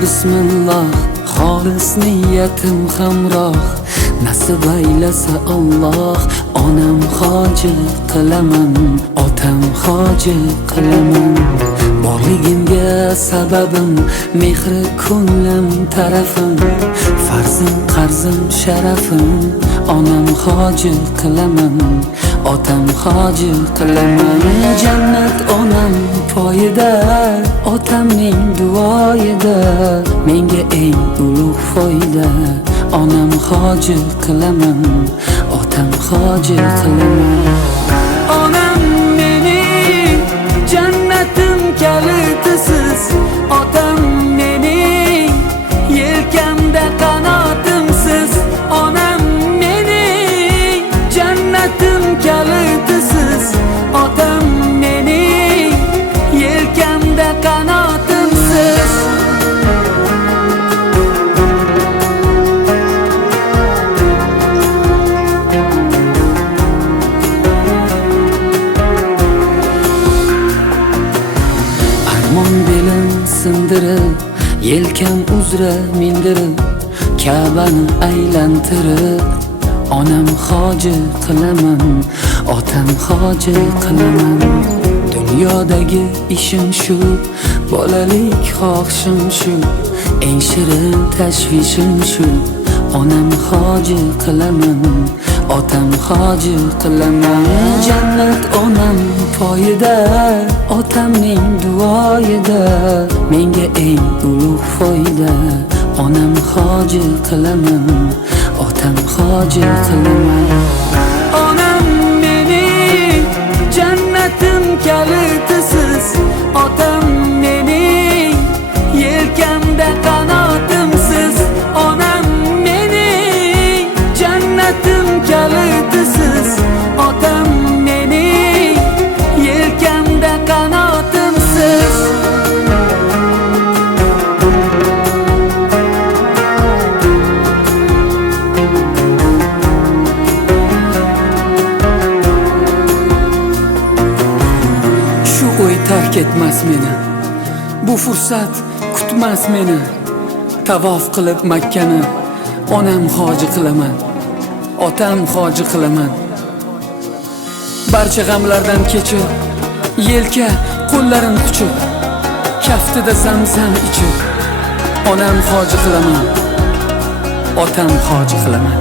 bismillah, xolis niyatim hamroh. Nasib aylasa Alloh, onam hoji qilaman, otam hoji qilaman. Borligimga sababim, mehri ko'nglim tarafim, farzim qarzim sharafim. Onam hoji qilaman, otam hoji qilaman. Jannat onam poyida, otamning duoyida, menga eng ulug' foyda. Onam hoji qilaman, otam hoji qilaman. Onam mening jannatim kalitisiz, otam mening yelkamda qanotimsiz. Onam mening jannatim kalitisiz, otam mening yelkamda qanotimsiz. Armon belim sindirib, yelkam uzra mindirib, Ka'bani aylantirib, onam hoji qilaman, otam hoji qilaman. Dunyodagi ishim shu, bolalik xohishim shu, eng shirin tashvishim shu. Onam hoji qilaman, otam hoji qilaman. Jannat onam poyida, otamning duoyida, menga eng ulug' foyda. Onam hoji qilaman, otam hoji qilaman. Onam mening jannatim kalitisiz, otam mening yelkamda qanotimsiz. Onam mening jannatim kalitisiz, otam mening yelkamda qanotimsiz. Shu o'y tark etmas meni, bu fursat kutmas meni. Tavof qilib Makkani, onam hoji qilaman, otam hoji qilaman. Barcha g'amlardan kechib, yelka qo'llarim quchib, kaftida zamzam ichib, onam hoji qilaman, otam hoji qilaman.